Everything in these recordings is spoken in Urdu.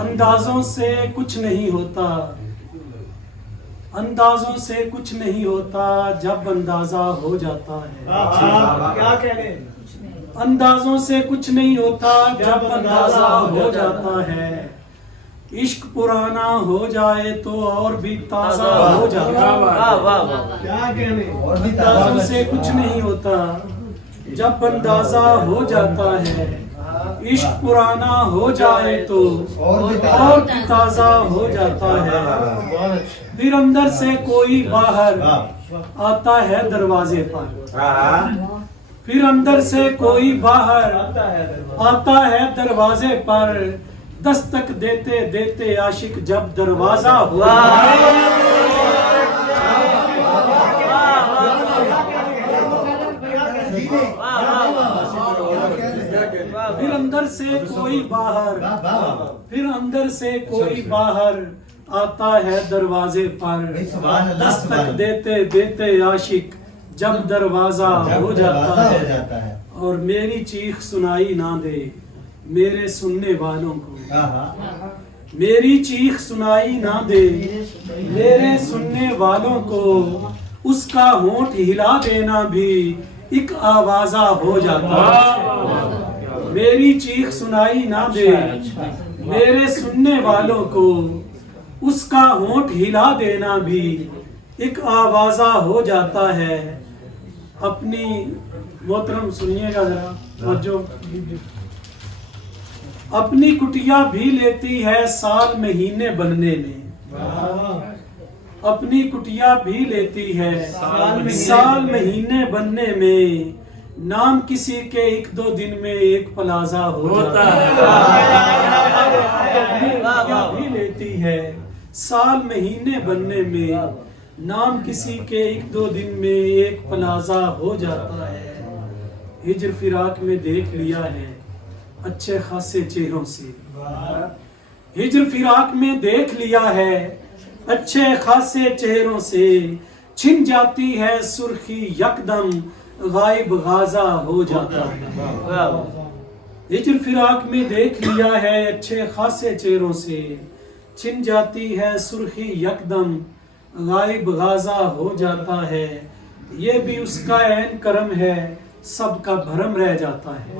اندازوں سے کچھ نہیں ہوتا، اندازوں سے کچھ نہیں ہوتا جب اندازہ ہو جاتا ہے۔ کیا کہہ رہے ہیں؟ اندازوں سے کچھ نہیں ہوتا جب اندازہ ہو جاتا ہے۔ عشق پرانا ہو جائے تو اور بھی تازہ ہو جاتا ہے۔ کیا کہہ رہے ہیں؟ اندازوں سے کچھ نہیں ہوتا جب اندازہ ہو جاتا ہے۔ عشق پرانا ہو جائے تو اور بھی تازہ ہو جاتا ہے۔ پھر اندر سے کوئی باہر آتا ہے دروازے پر، پھر اندر سے کوئی باہر آتا ہے دروازے پر، دستک دیتے دیتے عاشق جب دروازہ ہوا پھر اندر سے کوئی باہر، پھر اندر سے کوئی باہر آتا ہے دروازے پر، دستک دیتے دیتے عاشق جب دروازہ ہو جاتا ہے۔ اور میری چیخ سنائی نہ دے میرے سننے والوں کو، میری چیخ سنائی نہ دے میرے سننے والوں کو، اس کا ہونٹ ہلا دینا بھی ایک آوازہ ہو جاتا ہے۔ میری چیخ سنائی نہ دے میرے سننے والوں کو، اس کا ہونٹ ہلا دینا بھی ایک آوازہ ہو جاتا ہے۔ اپنی محترم سنیے گا ذرا توجہ، اپنی کٹیا بھی لیتی ہے سال مہینے بننے میں، اپنی کٹیا بھی لیتی ہے سال مہینے بننے میں، نام کسی کے ایک دو دن میں ایک پلازہ ہوتا ہے۔ اپنی کٹیا بھی لیتی ہے سال مہینے بننے میں، نام کسی کے ایک دو دن میں ایک پلازہ ہو جاتا ہے۔ ہجر فراق میں دیکھ لیا ہے اچھے خاصے چہروں سے، ہجر فراق میں دیکھ لیا ہے اچھے خاصے چہروں سے، چھن جاتی ہے سرخی یکدم غائب غازہ ہو جاتا ہے۔ ہجر فراق میں دیکھ لیا ہے اچھے خاصے چہروں سے، چھن جاتی ہے سرخی یکدم غائب غازہ ہو جاتا ہے۔ یہ بھی اس کا عین کرم ہے سب کا بھرم رہ جاتا ہے،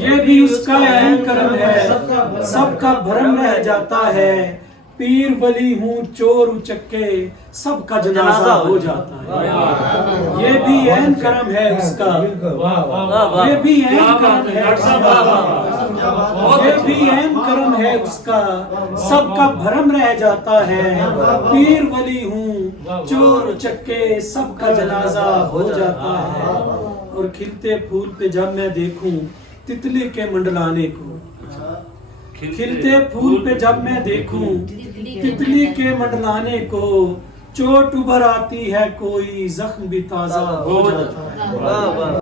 یہ بھی اس کا عین کرم ہے سب کا بھرم رہ جاتا ہے۔ پیر ولی ہوں چور اچکے سب کا جنازہ ہو جاتا ہے، یہ بھی عین کرم ہے اس کا، یہ بھی عین کرم ہے اس کا، یہ بھی عین کرم ہے اس کا، سب کا بھرم رہ جاتا ہے۔ پیر ولی ہوں چور اچکے سب کا جنازہ ہو جاتا ہے۔ اور کھلتے پھول پہ جب میں دیکھوں تتلی کے منڈلانے کو، کھلتے پھول پہ جب میں دیکھوں تتلی کے منڈلانے کو، چوٹ ابھر آتی ہے کوئی زخم بھی تازہ ہو جاتا ہے۔